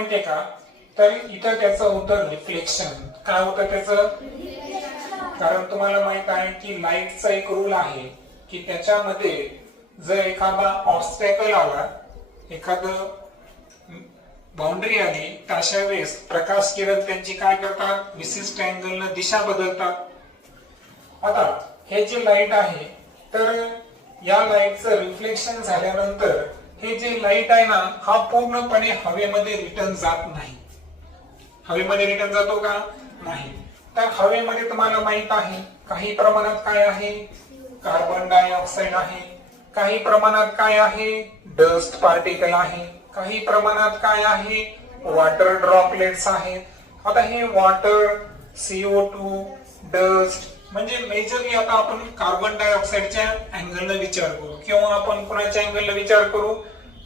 माहितीये का, तर इथं त्याचं होतं रिफ्लेक्शन. काय होतं त्याचं? कारण तुम्हाला माहित आहे की लाईटचा एक रूल आहे की त्याच्यामध्ये जर एखादा ऑब्स्टॅकल आला, एखादं बाउंड्री आली, तर अशा वेळेस प्रकाश किरण त्यांची काय करतात, विशिष्ट अँगलनं दिशा बदलतात. आता हे जे लाईट आहे, तर या लाईटचं रिफ्लेक्शन झाल्यानंतर हे जे लाईट आहे ना, हा पूर्णपणे हवेमध्ये रिटर्न जात नाही. हवेमध्ये रिटर्न जातो का? नाही. तर हवेमध्ये तुम्हाला माहित आहे काही प्रमाणात काय आहे, कार्बन डायऑक्साईड आहे, काही प्रमाणात काय आहे, डस्ट पार्टिकल आहे, काही प्रमाणात काय आहे, वॉटर ड्रॉपलेट्स आहेत. आता हे वॉटर, CO2, डस्ट, म्हणजे मेजरली आता आपण कार्बन डायऑक्साईडच्या अँगलनं विचार करू, किंवा आपण कोणाच्या अँगलनं विचार करू,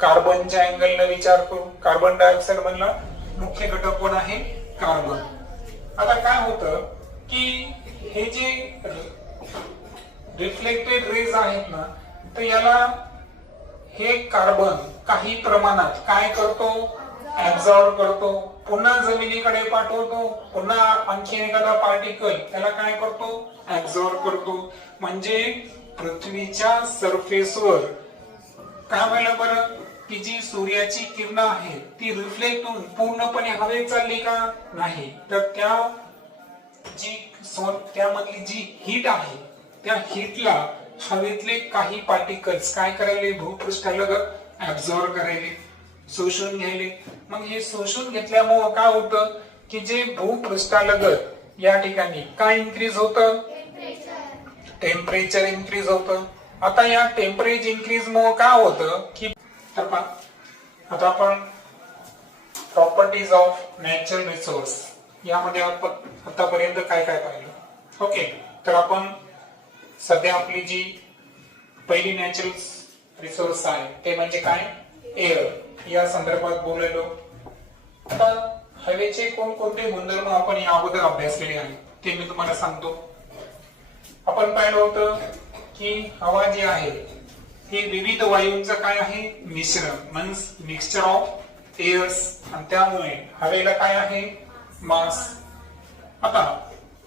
कार्बनच्या अँगलनं विचार करू. कार्बन डायऑक्साईड मधला मुख्य घटक कोण आहे? कार्बन. आता काय होतं की हे जे रिफ्लेक्टेड रेज आहेत ना, तर याला हे कार्बन काही प्रमाणात काय करतो, ऍब्सॉर्ब करतो, पुन्हा जमिनीकडे पाठवतो, पुन्हा आणखी एखादा पार्टिकल त्याला काय करतो, ऍब्सॉर्ब करतो. म्हणजे पृथ्वीच्या सरफेसवर काय व्हायला बरं, की जी सूर्याची किरण आहे ती रिफ्लेक्ट होऊन पूर्णपणे हवेत चालली का? नाही. तर त्यामधली जी हीट आहे, त्या हीटला हवेतले काही पार्टिकल्स काय करायले, भूपृष्ठाला ऍब्सॉर्ब करायले, शोषून घ्यायले. मग हे शोषून घेतल्यामुळे काय होतं की जे भूपृष्ठालगत या ठिकाणी काय इन्क्रीज होतं, टेम्परेचर इन्क्रीज होतं. आता या टेम्परेचर इन्क्रीज मुळे काय होतं की आता आपण प्रॉपर्टीज ऑफ नॅचरल रिसोर्स यामध्ये आपण आतापर्यंत काय काय पाहिलं. ओके, तर आपण सध्या आपली जी पहिली नॅचरल रिसोर्स आहे ते म्हणजे काय, एअर, या संदर्भात बोललो. आता हवेचे कोणकोणते गुणधर्म आपण या अगोदर अभ्यासलेले आहेत ते मी तुम्हाला सांगतो. आपण पाहिलं होतं की हवा जी आहे ही विविध वायूंचं काय आहे, मिश्रण, मीन्स मिक्सचर ऑफ एअर्स, आणि त्यामुळे हवेला काय आहे, मास. आता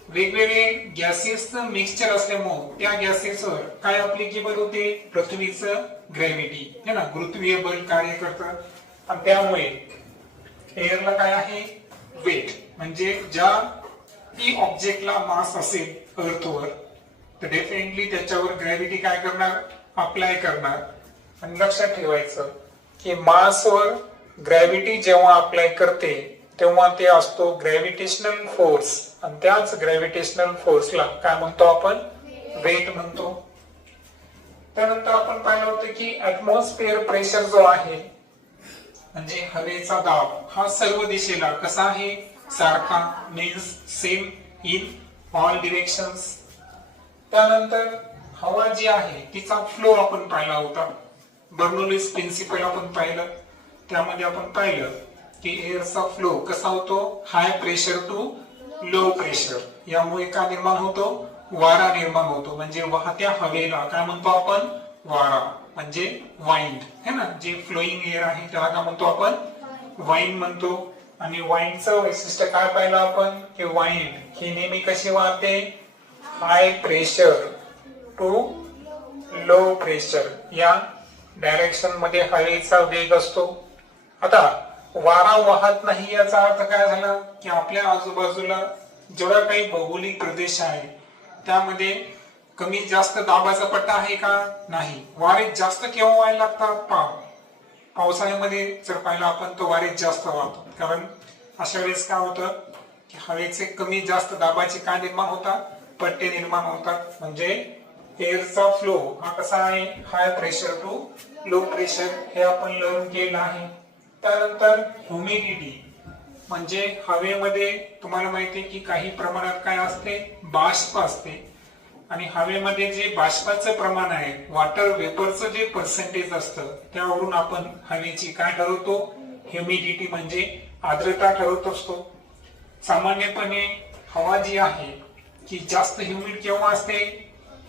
वेगवेगळे गॅसेसचं मिक्सचर असल्यामुळे त्या गॅसेसवर काय अप्लिकेबल होते, पृथ्वीचं ग्रॅव्हिटी है ना, गुरुत्वीय बल कार्य करतं, आणि त्यामुळे एअरला काय आहे, वेट. म्हणजे ज्या ती ऑब्जेक्टला मास असेल अर्थवर, तर डेफिनेटली त्याच्यावर ग्रॅव्हिटी काय करणार, अप्लाय करणार. आणि लक्षात ठेवायचं की मासवर ग्रॅव्हिटी जेव्हा अप्लाय करते तेव्हा ते असतो ग्रॅव्हिटेशनल फोर्स, आणि त्याच ग्रॅव्हिटेशनल फोर्सला काय म्हणतो आपण, वेट म्हणतो. त्यानंतर आपण पाहिलं होतं की ऍटमॉस्फिअर प्रेशर जो आहे, म्हणजे हवेचा दाब, हा सर्व दिशेला कसा आहे, सारखा, means same in all directions. त्यानंतर हवा जी आहे तिचा फ्लो आपण पाहिला होता, बर्नौलीज प्रिन्सिपल आपण पाहिलं. त्यामध्ये आपण पाहिलं की एअरचा फ्लो कसा होतो, high pressure to low pressure. यामुळे काय निर्माण होतो, वारा निर्माण होतो. म्हणजे वाहत्या हवेला काय म्हणतो आपण, वारा, म्हणजे वाइंड है ना, जे फ्लोईंग एअर आहे त्याला काय म्हणतो आपण, वाइंड म्हणतो. आणि वाइंडचं वैशिष्ट्य काय पाहिलं आपण, की वाइंड ही नेहमी कशी वाहते, high pressure to low pressure या डायरेक्शन मध्ये हवेचा वेग असतो. आता वारा वाहत नाही याचा अर्थ काय झाला की आपल्या आजूबाजूला जेवढा काही भौगोलिक प्रदेश आहे त्यामध्ये कमी जास्त दाबाचा पट्टा आहे का, नाही. वारे जास्त केव्हा व्हायला लागतात, पावसाळ्यामध्ये जर पाहिलं आपण तर वारे जास्त वाहतात. कारण अशा वेळेस काय होतं की हवेचे कमी जास्त दाबाचे काय निर्माण होतात, पट्टे निर्माण होतात. म्हणजे एअरचा फ्लो हा कसा आहे, high pressure to low pressure, हे आपण लर्न केलं आहे. त्यानंतर ह्युमिडिटी, म्हणजे हवेमध्ये तुम्हाला माहिती आहे की काही प्रमाणात काय असते, बाष्प असते. आणि हवेमध्ये जे बाष्पाचं प्रमाण आहे, वॉटर वेपरचं जे पर्सेंटेज असतं, त्यावरून आपण हवेची काय ठरवतो, ह्युमिडिटी म्हणजे आर्द्रता ठरवत असतो. सामान्यपणे हवा जी आहे की जास्त ह्युमिड केव्हा असते,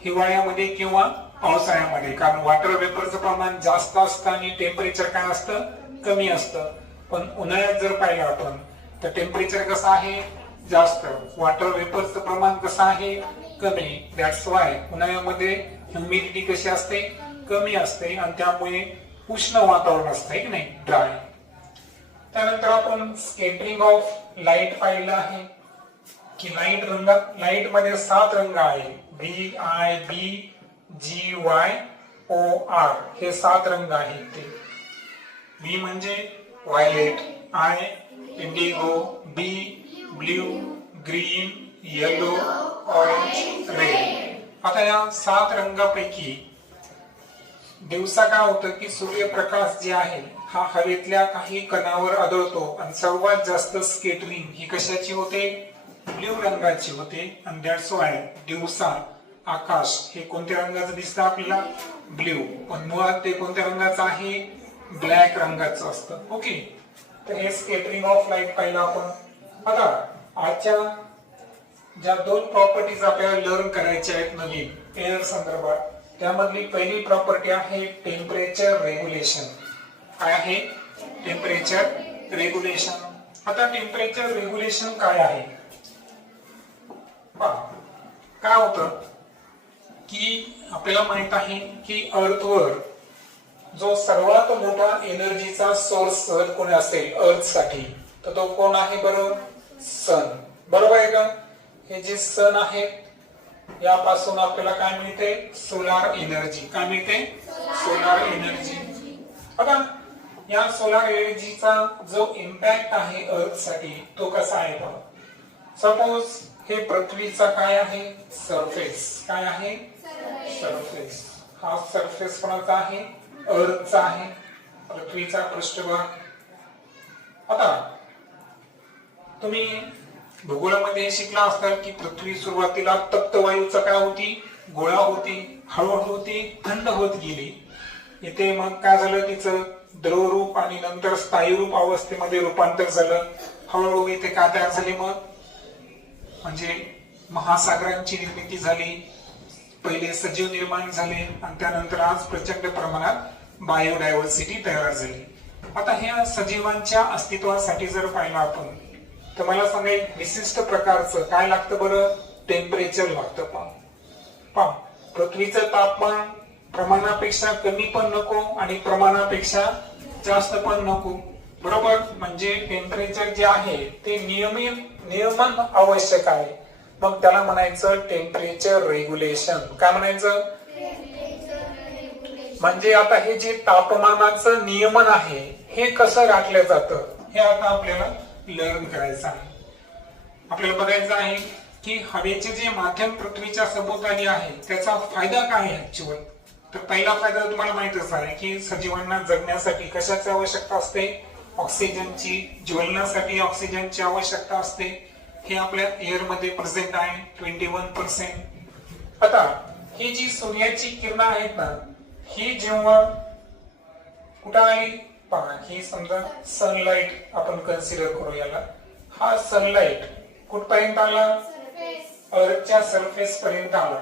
हिवाळ्यामध्ये किंवा पावसाळ्यामध्ये, कारण वॉटर वेपरचं प्रमाण जास्त असतं आणि टेम्परेचर काय असतं, कमी असतं. पण उन्हाळ्यात जर पाहिलं आपण तर टेम्परेचर कसं आहे, जास्त. वॉटर वेपर्सचं प्रमाण कसं आहे, कमी. दॅट्स वाय उन्हाळ्यामध्ये ह्युमिडिटी कशी असते, कमी असते, आणि त्यामुळे उष्ण वातावरण असतं, की नाही, ड्राय. त्यानंतर आपण स्कॅटरिंग ऑफ लाईट पाहिलं आहे की लाईट मध्ये 7 रंग आहे, VIBGYOR हे 7 रंग आहेत. ते V म्हणजे violet, I Indigo, B blue, green, yellow, orange, red. आता या 7 रंगापैकी दिवसा काय होतं की सूर्यप्रकाश जे आहे हा हवेतल्या काही कणावर आदळतो आणि सर्वात जास्त स्केटरिंग ही कशाची होते, ब्ल्यू रंगाची होते. आणि दॅट्स वाय दिवसा आकाश हे कोणत्या रंगाचं दिसतं आपल्याला, ब्ल्यू. पण मुळात ते कोणत्या रंगाचं आहे, ब्लॅक रंगाचं असतं. ओके, तर हे स्केटरिंग ऑफ लाईट पाहिलं आपण. आता आजच्या ज्या 2 प्रॉपर्टीज आपल्याला लर्न करायच्या आहेत नवीन एअर संदर्भात, त्यामधली पहिली प्रॉपर्टी आहे टेम्परेचर रेग्युलेशन. काय आहे, टेम्परेचर रेग्युलेशन. आता टेम्परेचर रेग्युलेशन काय आहे, काय होतं की आपल्याला माहित आहे की अर्थवर जो सर्वात मोठा एनर्जीचा सोर्स जर कोणी असेल अर्थ साठी तर तो कोण आहे बरं, सन. बरोबर आहे का. हे जे सन आहेत यापासून आपल्याला काय मिळते, सोलार एनर्जी. काय मिळते, सोलार एनर्जी. आता या सोलार एनर्जीचा जो इम्पॅक्ट आहे अर्थ साठी तो कसा आहे बघा. सपोज हे पृथ्वीचा काय आहे, सरफेस. काय आहे, सरफेस. हा सरफेस कोणाचा आहे, अर्थचा आहे, पृथ्वीचा पृष्ठभाग. आता तुम्ही भूगोलामध्ये शिकला असता की पृथ्वी सुरुवातीला तप्त वायूचा काय होती, गोळा होती, हळूहळू ती थंड होत गेली. इथे मग काय झालं, तिचं द्रवरूप आणि नंतर स्थायीरूप अवस्थेमध्ये रूपांतर झालं. हळूहळू इथे काय तयार झाली, मग म्हणजे महासागरांची निर्मिती झाली, पहिले सजीव निर्माण झाले, आणि त्यानंतर आज प्रचंड प्रमाणात बायोडायव्हर्सिटी तयार झाली. आता ह्या सजीवांच्या अस्तित्वासाठी जर पाहिलं आपण तर मला सांगा एक विशिष्ट प्रकारचं काय लागतं बरं, टेम्परेचर लागतं. पृथ्वीचं तापमान प्रमाणापेक्षा कमी पण नको आणि प्रमाणापेक्षा जास्त पण नको. बरोबर, म्हणजे टेम्परेचर जे आहे ते नियमन आवश्यक आहे. मग त्याला म्हणायचं टेम्परेचर रेग्युलेशन. काय म्हणायचं, म्हणजे आता हे जे तापमानाचं नियमन आहे हे कसं राखलं जातं हे आता आपल्याला लर्न करायचं आहे. आपल्याला बघायचं आहे की हवेचे जे माध्यम पृथ्वीच्या सभोवताली आहे त्याचा फायदा काय आहे ऍक्च्युअल. तर पहिला फायदा तुम्हाला माहितच आहे की सजीवांना जगण्यासाठी कशाची आवश्यकता असते, ऑक्सिजनची. ज्वलनासाठी ऑक्सिजनची आवश्यकता असते. हे आपल्या एअर मध्ये प्रेझेंट आहे 21%. आता ही जी सूर्याची किरण आहेत ना ही जेव्हा कुठं आली पहा, ही समजा सनलाइट आपण कन्सिडर करू याला. हा सनलाइट कुठपर्यंत आला, अर्थच्या सरफेस पर्यंत आला.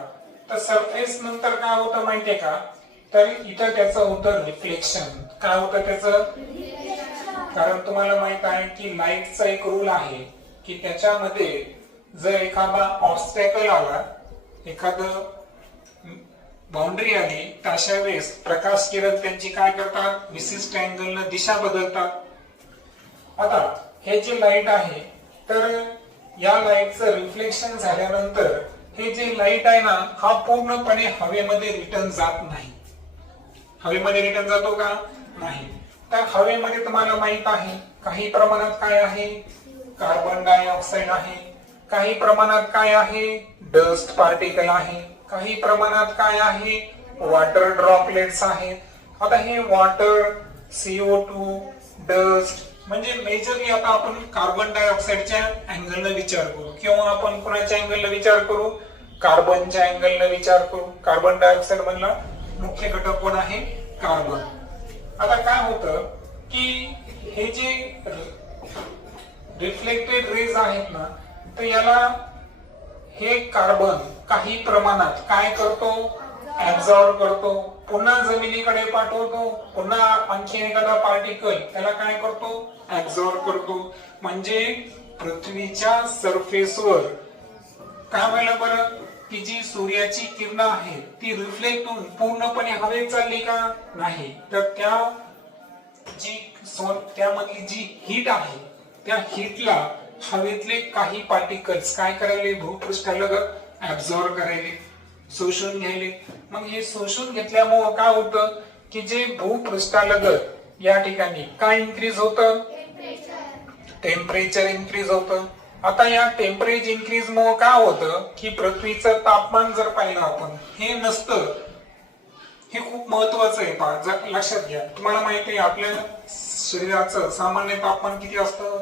तर सरफेस नंतर काय होतं माहितीये का, तर इथं त्याचं होतं रिफ्लेक्शन. काय होतं त्याचं, कारण तुम्हाला माहित आहे की लाईटचा एक रूल आहे की त्याच्यामध्ये जर एखादा ऑब्स्टॅकल आला, एखादं बाउंड्री आली, तर अशा वेळेस प्रकाश किरण त्यांची काय करतात, विशिष्ट अँगलनं दिशा बदलतात. आता हे जे लाईट आहे तर या लाईटचं रिफ्लेक्शन झाल्यानंतर हे जे लाईट आहे ना हा पूर्णपणे हवेमध्ये रिटर्न जात नाही. हवेमध्ये रिटर्न जातो का, नाही. तर हवेमध्ये तुम्हाला माहित आहे काही प्रमाणात काय आहे, कार्बन डायऑक्साईड आहे, काही प्रमाणात काय आहे, डस्ट पार्टिकल आहे, काही प्रमाणात काय आहे, वॉटर ड्रॉपलेट्स आहेत. आता हे वॉटर, CO2, डस्ट म्हणजे मेजरली आता आपण कार्बन डायऑक्साईडच्या अँगलनं विचार करू किंवा आपण कोणाच्या अँगलनं विचार करू, कार्बनच्या अँगलनं विचार करू. कार्बन डायऑक्साईड मधला मुख्य घटक कोण आहे, कार्बन. आता काय होतं की हे जे रिफ्लेक्टेड रेज आहेत ना तर याला हे कार्बन काही प्रमाणात काय करतो, ऍब्झॉर्ब करतो, पुन्हा जमिनीकडे पाठवतो, पुन्हा आणखी एखादा पार्टिकल त्याला काय करतो, ऍब्झॉर्ब करतो. म्हणजे पृथ्वीच्या सरफेसवर काय व्हायला बरं, की जी सूर्याची किरण आहे ती रिफ्लेक्ट होऊन पूर्णपणे हवेत चालली का, नाही. तर त्यामधली जी हीट आहे त्या हीटला हवेतले काही पार्टिकल्स काय करायले, भूपृष्ठालगत ऍब्झॉर्ब करायले, शोषून घ्यायले. मग हे शोषून घेतल्यामुळे काय होतं, की जे भूपृष्ठालगत या ठिकाणी काय इन्क्रीज होतं, टेम्परेचर इन्क्रीज होतं. आता या टेम्परेचर इन्क्रीज मुळे काय होतं, की पृथ्वीचं तापमान जर पाहिलं आपण, हे नसतं, हे खूप महत्वाचं आहे. पहा, लक्षात घ्या. तुम्हाला माहिती आहे आपल्या शरीराचं सामान्य तापमान किती असतं,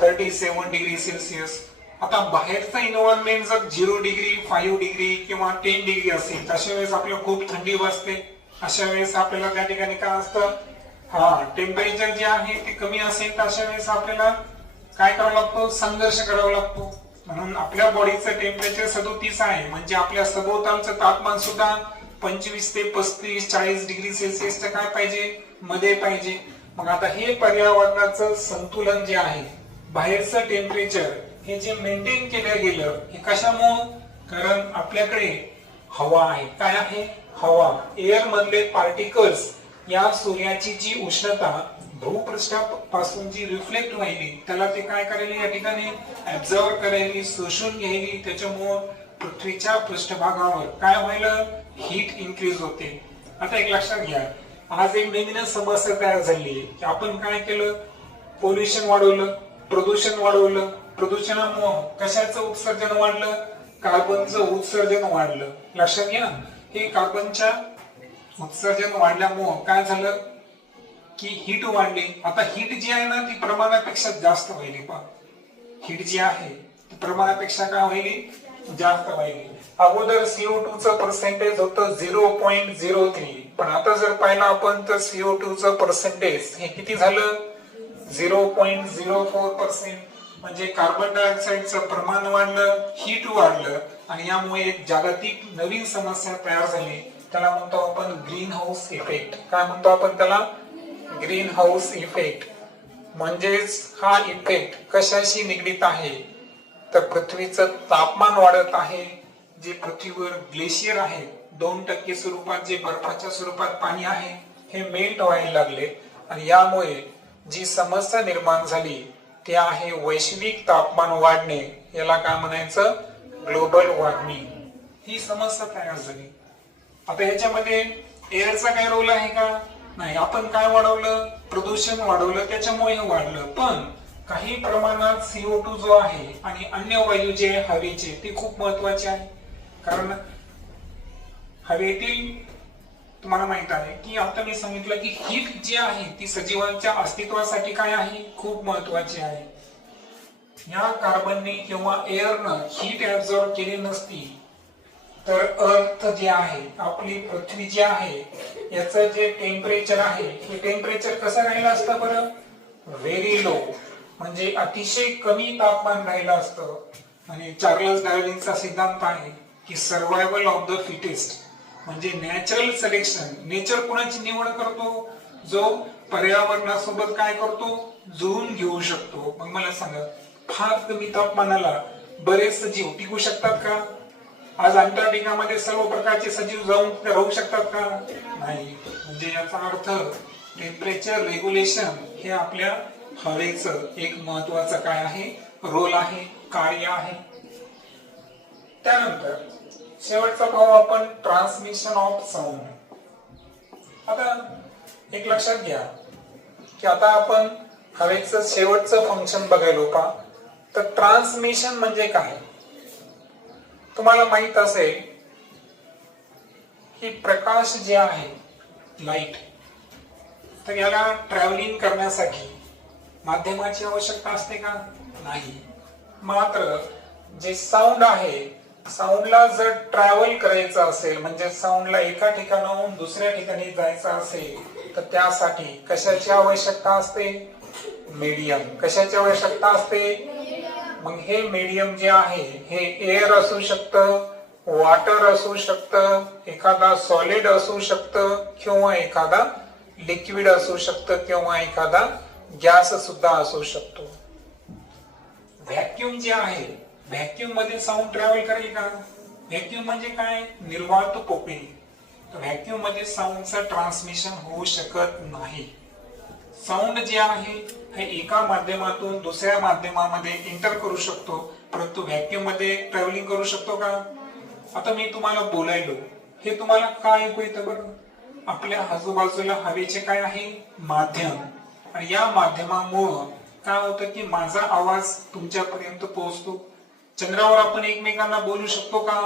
37 डिग्री सेल्सिअस. आता बाहेरचं एन्व्हायरमेंट जर 0 डिग्री, 5 डिग्री किंवा 10 डिग्री असेल, अशा वेळेस आपल्याला खूप थंडी वाजते. अशा वेळेस आपल्याला त्या ठिकाणी काय असतं, टेम्परेचर जे आहे ते कमी असेल तर अशा वेळेस आपल्याला काय करावं लागतो, संघर्ष करावा लागतो. म्हणून आपल्या बॉडीचं टेम्परेचर 37 आहे, म्हणजे आपल्या सभोवतालचं तापमान सुद्धा 25 ते 35, 40 डिग्री सेल्सिअसच्या काय पाहिजे, मध्ये पाहिजे. मग आता हे पर्यावरणाचं संतुलन जे आहे, बाहेरचं टेम्परेचर हे जे मेंटेन केलं गेलं, हे कशामुळे, कारण आपल्याकडे हवा आहे. काय आहे, हवा. एअर मधले पार्टिकल्स या सूर्याची जी उष्णता भूपृष्ठापासून जी रिफ्लेक्ट व्हायली त्याला ते काय करायला, या ठिकाणी ऍब्झॉर्ब करायली, शोषून घ्यायली. त्याच्यामुळे पृथ्वीच्या पृष्ठभागावर काय व्हायला, हीट इन्क्रीज होते. आता एक लक्षात घ्या, आज एक नवीनच समस्या तयार झाली की आपण काय केलं, पोल्युशन वाढवलं, प्रदूषण वाढवलं. प्रदूषणामुळे कशाचं उत्सर्जन वाढलं, कार्बनचं उत्सर्जन वाढलं. लक्षात घ्या, हे कार्बनच्या उत्सर्जन वाढल्यामुळे काय झालं, की हीट वाढली. आता हीट जी आहे ना ती प्रमाणापेक्षा जास्त व्हायली. पहा, हीट जी आहे ती प्रमाणापेक्षा काय व्हायली, जास्त व्हायली. अगोदर CO2 चं पर्सेंटेज होतं 0.03, पण आता जर पाहिलं आपण तर CO2 चं पर्सेंटेज हे किती झालं, 0.04%. म्हणजे कार्बन डायऑक्साईडचं प्रमाण वाढलं, हीट वाढलं, आणि यामुळे एक जागतिक नवीन समस्या तयार झाली. त्याला म्हणतो आपण ग्रीन हाऊस इफेक्ट. काय म्हणतो आपण त्याला, ग्रीन हाऊस इफेक्ट. म्हणजेच हा इफेक्ट कशाशी निगडीत आहे, तर पृथ्वीचं तापमान वाढत आहे. जे पृथ्वीवर ग्लेशियर आहे, 2% स्वरूपात जे बर्फाच्या स्वरूपात पाणी आहे, हे मेल्ट व्हायला लागले. आणि यामुळे जी समस्या निर्माण झाली ते आहे वैश्विक तापमान वाढणे. याला काय म्हणायचं, ग्लोबल वॉर्मिंग. ही समस्या तयार झाली. आता ह्याच्यामध्ये एअरचा काय रोल आहे का, नाही. आपण काय वाढवलं, प्रदूषण वाढवलं, त्याच्यामुळे हे वाढलं. पण काही प्रमाणात CO2 जो आहे आणि अन्य वायू जे हवेचे ते खूप महत्वाचे आहे. कारण हवेतील तुम्हाला माहित आहे की आता मी सांगितलं की हीट जी आहे ती सजीवांच्या अस्तित्वासाठी काय आहे, खूप महत्वाची आहे. या कार्बनने किंवा एअरनं हीट ऍब्झॉर्ब केली नसती तर अर्थ जे आहे, आपली पृथ्वी जी आहे, याचं जे टेम्परेचर आहे हे टेम्परेचर कसं राहिलं असतं बरं, व्हेरी लो. म्हणजे अतिशय कमी तापमान राहिलं असतं. आणि चार्ल्स डार्विनचा सिद्धांत आहे की सर्व्हायव्हल ऑफ द फिटेस्ट, म्हणजे नॅचरल सिलेक्शन. नेचर कुणाची निवड करतो, जो पर्यावरणासोबत काय करतो, जुळून घेऊ शकतो. मग मला सांगा, फार कमी तापमानाला बरेच सजीव टिकू शकतात का? आज अंटार्क्टिकामध्ये सर्व प्रकारचे सजीव जाऊन राहू शकतात का? नाही. म्हणजे याचा अर्थ टेम्परेचर रेग्युलेशन हे आपल्या हवेचं एक महत्वाचं काय आहे, रोल आहे, कार्य आहे. त्यानंतर शेवटचा पाहू आपण ट्रान्समिशन ऑफ साऊंड. आता एक लक्षात घ्या की आता आपण हवेचं शेवटचं फंक्शन बघायलो का, तर ट्रान्समिशन म्हणजे काय. तुम्हाला माहित असेल की प्रकाश जे आहे, लाईट, तर याला ट्रॅव्हलिंग करण्यासाठी माध्यमाची आवश्यकता असते का, नाही. मात्र जे साऊंड आहे, साऊंडला जर ट्रॅव्हल करायचं असेल, म्हणजे साऊंडला एका ठिकाणाहून दुसऱ्या ठिकाणी जायचं असेल, तर त्यासाठी कशाची आवश्यकता असते, मीडियम. कशाची आवश्यकता असते, मग हे मीडियम जे आहे हे एअर असू शकतं, वॉटर असू शकतं, एखादा सॉलिड असू शकतं किंवा एखादा लिक्विड असू शकतं किंवा एखादा गॅस सुद्धा असू शकतो. व्हॅक्यूम जे आहे, व्हॅक्यूम मध्ये साऊंड ट्रॅव्हल करेल का? व्हॅक्यूम म्हणजे काय? निर्वात पोकळी. तर व्हॅक्यूम मध्ये साऊंडचं ट्रान्समिशन होऊ शकत नाही. साऊंड जे आहे हे एका माध्यमातून दुसऱ्या माध्यमामध्ये एंटर करू शकतो, परंतु व्हॅक्यूम मध्ये ट्रॅव्हलिंग करू शकतो का? आता मी तुम्हाला बोलायलो, हे तुम्हाला काय ऐकू येतं बरं? आपल्या आजूबाजूला हवेचे काय आहे? माध्यम. आणि या माध्यमामुळं काय होतं की माझा आवाज तुमच्यापर्यंत पोहोचतो. चंद्रावर आपण एकमेकांना बोलू शकतो का?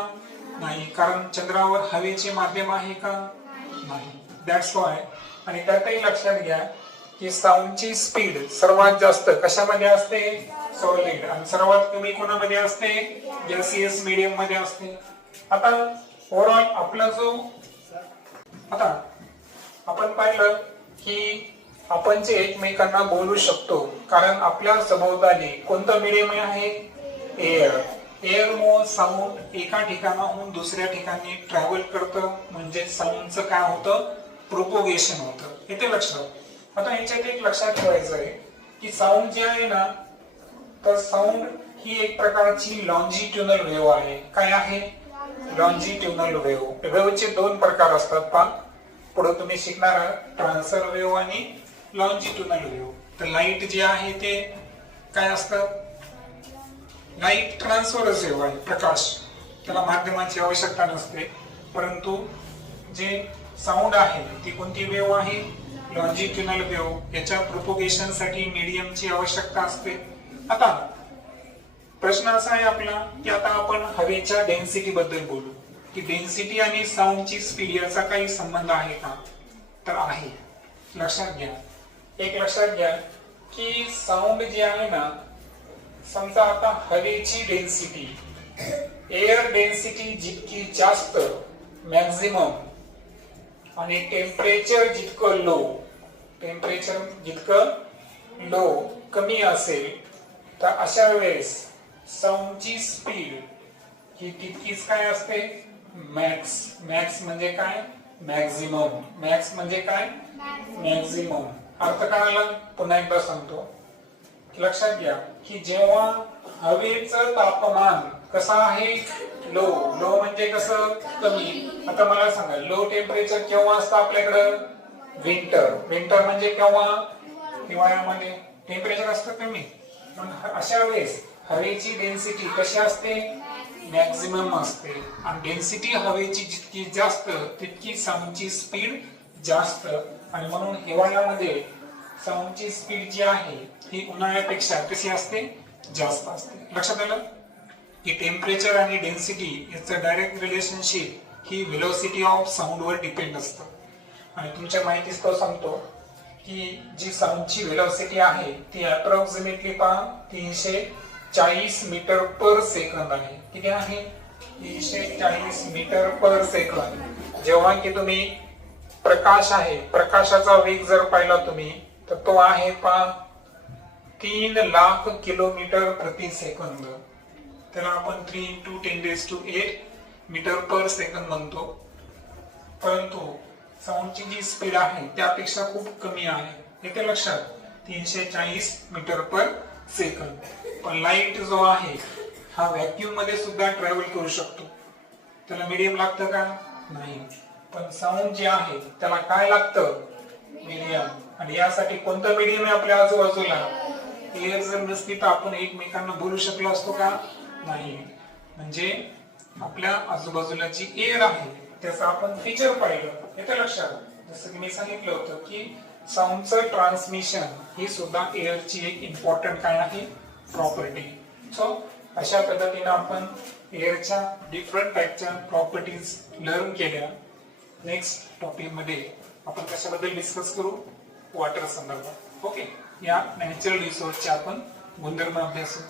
नाही, कारण चंद्रावर हवेचे माध्यम आहे का? नाही. That's why. आणि त्यातही लक्षात घ्या की साऊंडची स्पीड सर्वात जास्त कशामध्ये असते? सॉलिड. आणि सर्वात कमी कोणामध्ये असते? गॅसियस मीडियम मध्ये असते. आता ओव्हरऑल आपला जो आता आपण पाहिलं की आपण जे एकमेकांना बोलू शकतो, कारण आपल्या सभोवताली कोणतं मीडियम आहे? एअर. एअरमुळे साऊंड एका ठिकाणाहून दुसऱ्या ठिकाणी ट्रॅव्हल करतं, म्हणजे साऊंडचं काय होतं? प्रोपोगेशन होतं. इथे लक्षात. आता याच्यात एक लक्षात ठेवायचं आहे की साऊंड जे आहे ना, तर साऊंड ही एक प्रकारची लॉन्जिट्युनल वेव्ह आहे. काय आहे? लॉन्जिट्युनल वेव्ह. वेव्हचे दोन प्रकार असतात पहा. पुढे तुम्ही शिकणार आहात, ट्रान्सफर वेव्ह आणि लॉन्जिट्युनल वेव्ह. तर लाईट जे आहे ते काय असतं? लाईट ट्रान्सफरच वेव्ह आहे, प्रकाश. त्याला माध्यमाची आवश्यकता नसते. परंतु जे साऊंड आहे ती कोणती वेव्ह आहे? लॉन्जिट्युनल वेव्ह. याच्या प्रोपोगेशन साठी मीडियमची आवश्यकता असते. आता प्रश्न असा आहे आपला की आता आपण हवेच्या डेन्सिटी बद्दल बोलू की डेन्सिटी आणि साऊंडची स्पीड याचा काही संबंध आहे का? तर आहे. लक्षात घ्या, एक लक्षात घ्या की साऊंड जे आहे ना, समजा आता हवेची डेन्सिटी, एअर डेन्सिटी जितकी जास्त मॅक्झिमम आणि टेम्परेचर जितकं लो, टेम्परेचर जितकं लो कमी असेल, तर अशा वेळेस साऊंडची स्पीड ही तितकीच काय असते? मॅक्स. मॅक्स म्हणजे काय? मॅक्झिमम. मॅक्स म्हणजे काय? मॅक्झिमम. अर्थ कळाला? पुन्हा एकदा सांगतो. लक्षात घ्या की जेव्हा हवेचं तापमान कसं आहे? लो. लो म्हणजे कसं? कमी. आता मला सांगा, लो टेम्परेचर केव्हा असतं आपल्याकडं? विंटर. विंटर म्हणजे केव्हा? हिवाळ्यामध्ये टेम्परेचर असतं कमी. अशा वेळेस हवेची डेन्सिटी कशी असते? मॅक्झिमम असते. आणि डेन्सिटी हवेची जितकी जास्त तितकी साऊंडची स्पीड जास्त. आणि म्हणून हिवाळ्यामध्ये साऊंडची स्पीड जी आहे ही उन्हाळ्यापेक्षा कशी असते? जास्त असते. लक्षात आलं की टेम्परेचर आणि डेन्सिटी याचं direct relationship he velocity of sound वर डिपेंड असतं. आणि तुमच्या माहितीच तो सांगतो की जी साऊंडची व्हेलोसिटी आहे ती अप्रॉक्सिमेटली पहा 340 मीटर पर सेकंद आहे. किती आहे? 340 मीटर पर सेकंद. जेव्हा की तुम्ही प्रकाश आहे, प्रकाशाचा वेग जर पाहिला तुम्ही तर तो आहे पहा 3 लाख किलोमीटर प्रति सेकंद. त्याला आपण 3 × 10⁸ मीटर पर सेकंद म्हणतो. परंतु साऊंडची जी स्पीड आहे त्यापेक्षा खूप कमी आहे. येते लक्षात? 340 मीटर पर सेकंद. पण लाईट जो आहे हा व्हॅक्यूम मध्ये सुद्धा ट्रॅव्हल करू शकतो. त्याला मीडियम लागतं का? नाही. पण साऊंड जे आहे त्याला काय लागतं? मीडियम. आणि यासाठी कोणतं मीडियम आहे आपल्या आजूबाजूला? एअर जर नसती तर आपण एकमेकांना बोलू शकलो असतो का? नाही. म्हणजे आपल्या आजूबाजूला जी एअर आहे त्याचं आपण फीचर पाहिलं. येतं लक्षात? जसं की मी सांगितलं होतं की साऊंडचं ट्रान्समिशन ही सुद्धा एअरची एक इम्पॉर्टंट काय आहे? प्रॉपर्टी. सो अशा पद्धतीने आपण एअरच्या डिफरंट टाईपच्या प्रॉपर्टीज लर्न केल्या. नेक्स्ट टॉपिक मध्ये आपण कशाबद्दल डिस्कस करू? वॉटर संदर्भात. ओके. या नॅचरल रिसोर्सचे आपण गुणधर्म अभ्यासू.